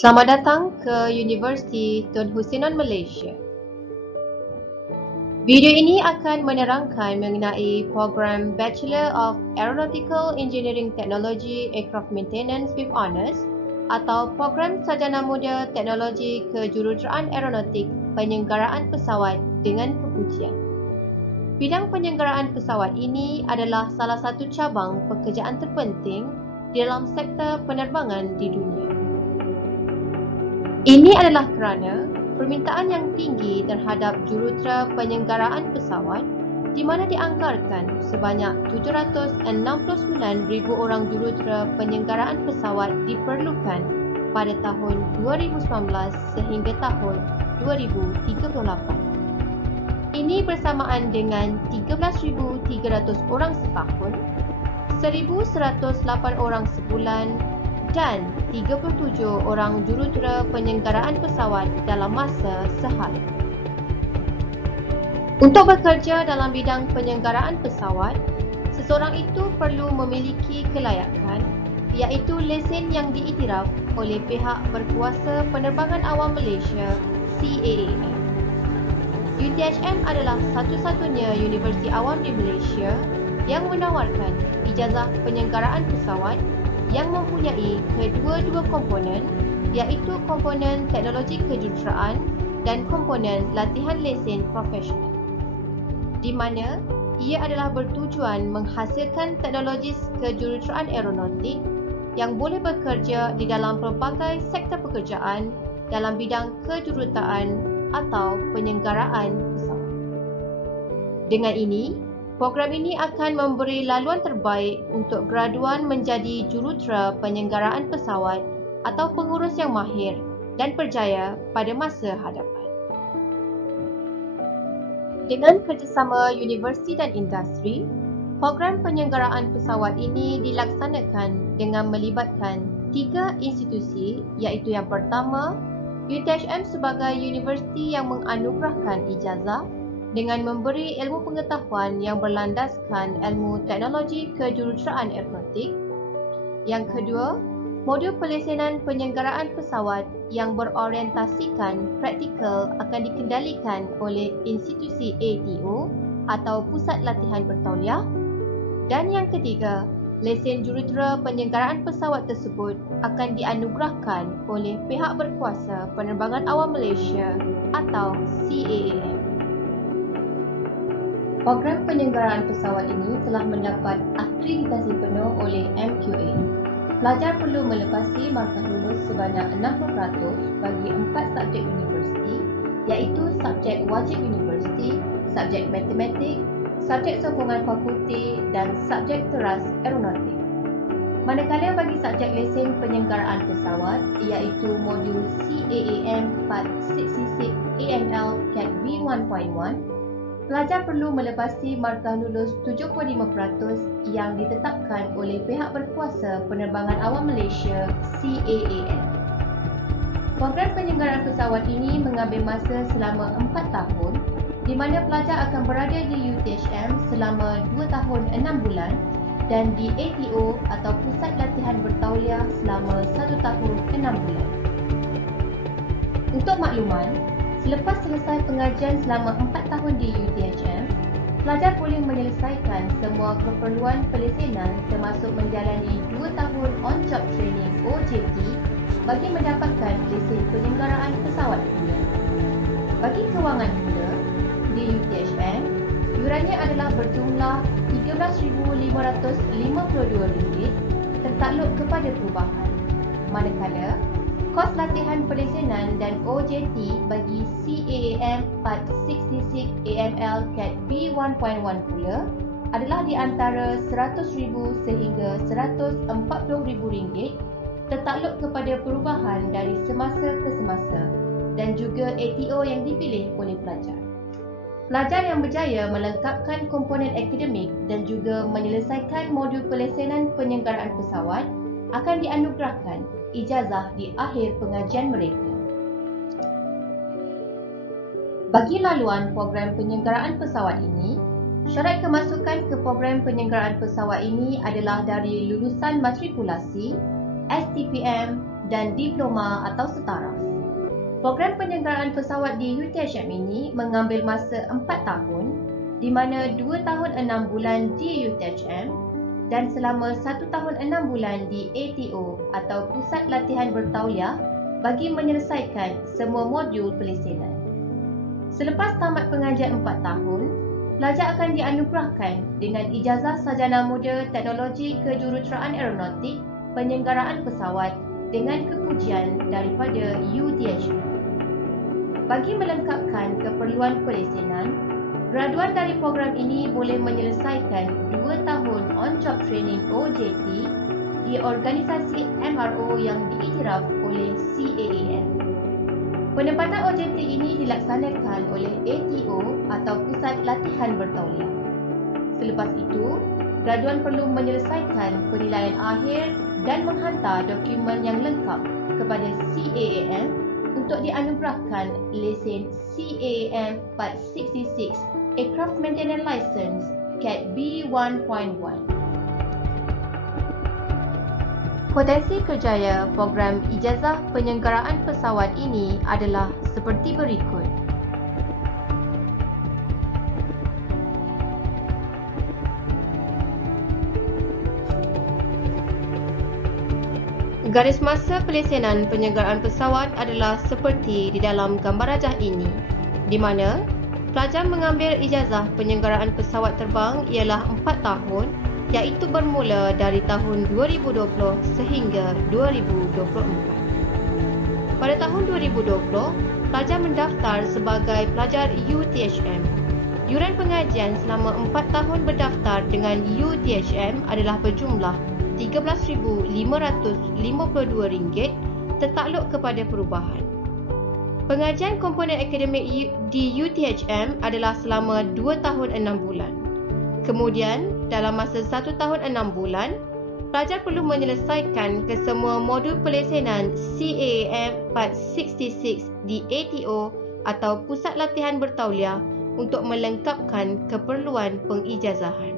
Selamat datang ke Universiti Tun Husinon Malaysia. Video ini akan menerangkan mengenai program Bachelor of Aeronautical Engineering Technology Aircraft Maintenance with Honours atau program Sarjana Muda Teknologi Kejuruteraan Aeronautik Penyelenggaraan Pesawat dengan Kepujian. Bidang penyelenggaraan pesawat ini adalah salah satu cabang pekerjaan terpenting di dalam sektor penerbangan di dunia. Ini adalah kerana permintaan yang tinggi terhadap jurutera penyelenggaraan pesawat di mana dianggarkan sebanyak 769,000 orang jurutera penyelenggaraan pesawat diperlukan pada tahun 2019 sehingga tahun 2038. Ini bersamaan dengan 13,300 orang setahun, 1,108 orang sebulan dan 37 orang jurutera penyelenggaraan pesawat dalam masa sehari. Untuk bekerja dalam bidang penyelenggaraan pesawat, seseorang itu perlu memiliki kelayakan iaitu lesen yang diiktiraf oleh pihak berkuasa penerbangan awam Malaysia CAAM. UTHM adalah satu-satunya universiti awam di Malaysia yang menawarkan ijazah penyelenggaraan pesawat yang mempunyai kedua-dua komponen iaitu komponen teknologi kejuruteraan dan komponen latihan lesen profesional, di mana ia adalah bertujuan menghasilkan teknologis kejuruteraan aeronautik yang boleh bekerja di dalam pelbagai sektor pekerjaan dalam bidang kejuruteraan atau penyelenggaraan pesawat. Dengan ini, program ini akan memberi laluan terbaik untuk graduan menjadi jurutera penyelenggaraan pesawat atau pengurus yang mahir dan berjaya pada masa hadapan. Dengan kerjasama universiti dan industri, program penyelenggaraan pesawat ini dilaksanakan dengan melibatkan 3 institusi iaitu yang pertama, UTHM sebagai universiti yang menganugerahkan ijazah dengan memberi ilmu pengetahuan yang berlandaskan ilmu teknologi kejuruteraan aeronautik. Yang kedua, modul pelesenan penyelenggaraan pesawat yang berorientasikan praktikal akan dikendalikan oleh institusi ATO atau Pusat Latihan Bertauliah. Dan yang ketiga, lesen jurutera penyelenggaraan pesawat tersebut akan dianugerahkan oleh pihak berkuasa penerbangan awam Malaysia atau CAAM. Program penyelenggaraan pesawat ini telah mendapat akreditasi penuh oleh MQA. Pelajar perlu melepasi markah lulus sebanyak 60% bagi 4 subjek universiti iaitu subjek wajib universiti, subjek matematik, subjek sokongan fakulti dan subjek teras aeronautik. Manakala bagi subjek lesen penyelenggaraan pesawat iaitu modul CAAM Part 66 AML Cat B1.1, pelajar perlu melepasi markah lulus 75% yang ditetapkan oleh pihak berkuasa penerbangan awam Malaysia CAAM. Program penyelenggaraan pesawat ini mengambil masa selama 4 tahun di mana pelajar akan berada di UTHM selama 2 tahun 6 bulan dan di ATO atau Pusat Latihan Bertauliah selama 1 tahun 6 bulan. Untuk makluman, selepas selesai pengajian selama 4 tahun di UTHM, pelajar boleh menyelesaikan semua keperluan pelesenan termasuk menjalani 2 tahun on-job training OJT bagi mendapatkan lesen penyelenggaraan pesawat pula. Bagi kewangan pula, di UTHM, yurannya adalah berjumlah RM13,552 tertakluk kepada perubahan. Manakala, kos latihan pelesenan dan OJT bagi CAAM Part 66 AML Cat B1.1 pula adalah di antara RM100,000 sehingga RM140,000 tertakluk kepada perubahan dari semasa ke semasa dan juga ATO yang dipilih oleh pelajar. Pelajar yang berjaya melengkapkan komponen akademik dan juga menyelesaikan modul pelesenan penyelenggaraan pesawat akan dianugerahkan ijazah di akhir pengajian mereka. Bagi laluan program penyelenggaraan pesawat ini, syarat kemasukan ke program penyelenggaraan pesawat ini adalah dari lulusan matrikulasi, STPM dan diploma atau setara. Program penyelenggaraan pesawat di UTHM ini mengambil masa 4 tahun, di mana 2 tahun 6 bulan di UTHM dan selama 1 tahun 6 bulan di ATO atau Pusat Latihan Bertauliah bagi menyelesaikan semua modul pelesenan. Selepas tamat pengajian 4 tahun, pelajar akan dianugerahkan dengan ijazah sarjana muda teknologi kejuruteraan aeronautik penyelenggaraan pesawat dengan kepujian daripada UTHM. Bagi melengkapkan keperluan pelesenan, graduan dari program ini boleh menyelesaikan 2 tahun on-job training OJT di organisasi MRO yang diiktiraf oleh CAAM. Penempatan OJT ini dilaksanakan oleh ATO atau Pusat Latihan Bertauliah. Selepas itu, graduan perlu menyelesaikan penilaian akhir dan menghantar dokumen yang lengkap kepada CAAM untuk dianugerahkan lesen CAAM Part 66 Aircraft Maintenance License Cat B1.1. Potensi kerjaya program ijazah penyelenggaraan pesawat ini adalah seperti berikut. Garis masa pelesenan penyelenggaraan pesawat adalah seperti di dalam gambar rajah ini, di mana pelajar mengambil ijazah penyelenggaraan pesawat terbang ialah 4 tahun, iaitu bermula dari tahun 2020 sehingga 2024. Pada tahun 2020, pelajar mendaftar sebagai pelajar UTHM. Yuran pengajian selama 4 tahun berdaftar dengan UTHM adalah berjumlah RM13,552 tertakluk kepada perubahan. Pengajian komponen akademik di UTHM adalah selama 2 tahun 6 bulan. Kemudian, dalam masa 1 tahun 6 bulan, pelajar perlu menyelesaikan kesemua modul pelesenan CAAM Part 66 di ATO atau Pusat Latihan Bertauliah untuk melengkapkan keperluan pengijazahan.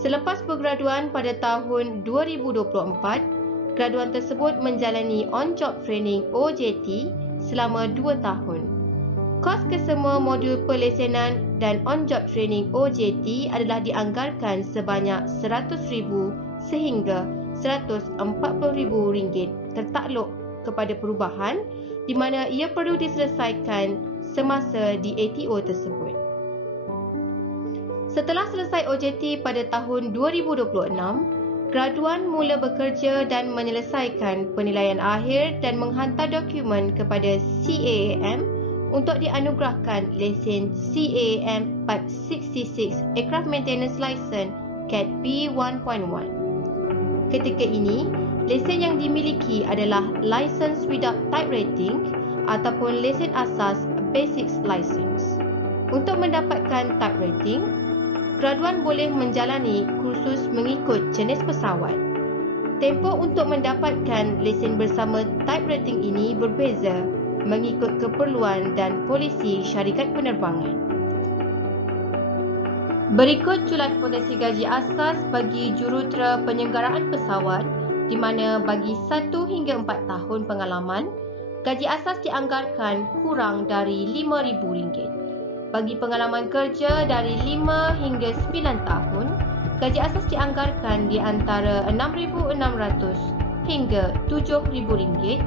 Selepas bergraduan pada tahun 2024, graduan tersebut menjalani on-job training OJT selama 2 tahun. Kos kesemua modul pelesenan dan on-job training OJT adalah dianggarkan sebanyak RM100,000 sehingga RM140,000 tertakluk kepada perubahan di mana ia perlu diselesaikan semasa di ATO tersebut. Setelah selesai OJT pada tahun 2026, graduan mula bekerja dan menyelesaikan penilaian akhir dan menghantar dokumen kepada CAAM untuk dianugerahkan lesen CAAM Part 66 Aircraft Maintenance License Cat B1.1. Ketika ini, lesen yang dimiliki adalah License Without Type Rating ataupun lesen asas Basic License. Untuk mendapatkan type rating, graduan boleh menjalani kursus mengikut jenis pesawat. Tempoh untuk mendapatkan lesen bersama type rating ini berbeza mengikut keperluan dan polisi syarikat penerbangan. Berikut julat potensi gaji asas bagi jurutera penyelenggaraan pesawat di mana bagi 1 hingga 4 tahun pengalaman, gaji asas dianggarkan kurang dari RM5,000. Bagi pengalaman kerja dari 5 hingga 9 tahun, gaji asas dianggarkan di antara RM6,600 hingga RM7,000,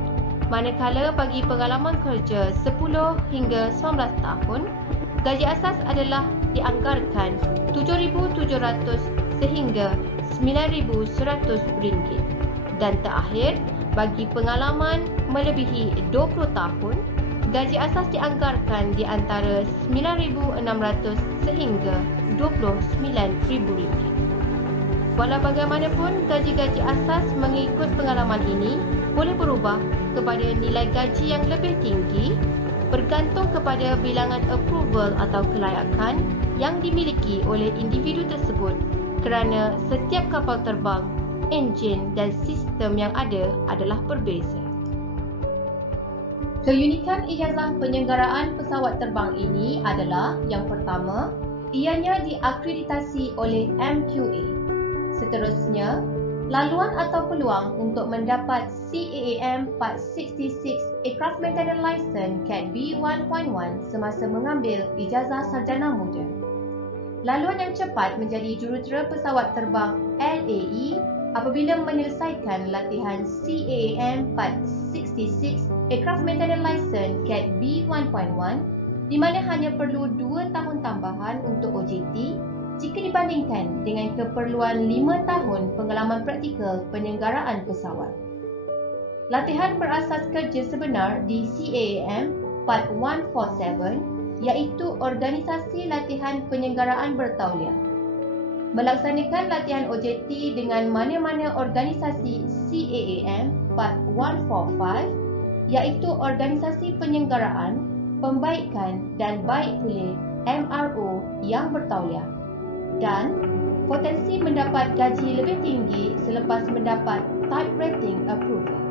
manakala bagi pengalaman kerja 10 hingga 19 tahun, gaji asas adalah dianggarkan RM7,700 sehingga RM9,100. Dan terakhir, bagi pengalaman melebihi 20 tahun, gaji asas dianggarkan di antara RM9,600 sehingga RM29,000. Walau bagaimanapun, gaji-gaji asas mengikut pengalaman ini boleh berubah kepada nilai gaji yang lebih tinggi bergantung kepada bilangan approval atau kelayakan yang dimiliki oleh individu tersebut kerana setiap kapal terbang, enjin dan sistem yang ada adalah berbeza. Keunikan ijazah penyelenggaraan pesawat terbang ini adalah yang pertama, ianya diakreditasi oleh MQA. Seterusnya, Laluan atau peluang untuk mendapat CAAM Part 66 Aircraft Maintenance License Cat B 1.1 semasa mengambil ijazah sarjana muda. Laluan yang cepat menjadi jurutera pesawat terbang LAE apabila menyelesaikan latihan CAAM Part 66 Aircraft Maintenance License Cat B 1.1 di mana hanya perlu 2 tahun tambahan untuk OJT jika dibandingkan dengan keperluan 5 tahun pengalaman praktikal penyelenggaraan pesawat. Latihan berasas kerja sebenar di CAAM Part 147 iaitu Organisasi Latihan Penyelenggaraan Bertauliah. Melaksanakan latihan OJT dengan mana-mana organisasi CAAM Part 145 iaitu Organisasi Penyelenggaraan, Pembaikan dan Baik Pulih MRO yang bertauliah. Dan potensi mendapat gaji lebih tinggi selepas mendapat type rating approval.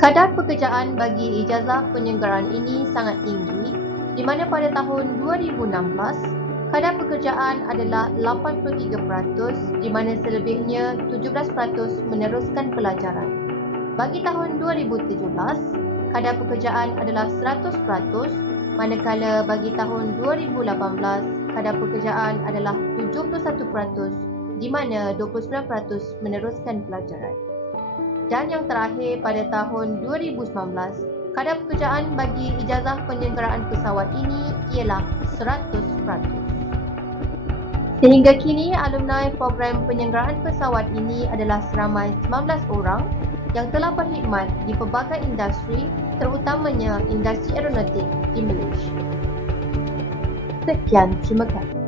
Kadar pekerjaan bagi ijazah penyelenggaraan ini sangat tinggi di mana pada tahun 2016 kadar pekerjaan adalah 83% di mana selebihnya 17% meneruskan pelajaran. Bagi tahun 2017, kadar pekerjaan adalah 100%, manakala bagi tahun 2018, kadar pekerjaan adalah 71% di mana 29% meneruskan pelajaran. Dan yang terakhir pada tahun 2019, kadar pekerjaan bagi ijazah penyelenggaraan pesawat ini ialah 100%. Sehingga kini, alumni program penyelenggaraan pesawat ini adalah seramai 19 orang yang telah berkhidmat di pelbagai industri, terutamanya industri aeronautik di Malaysia. Sekian, terima kasih.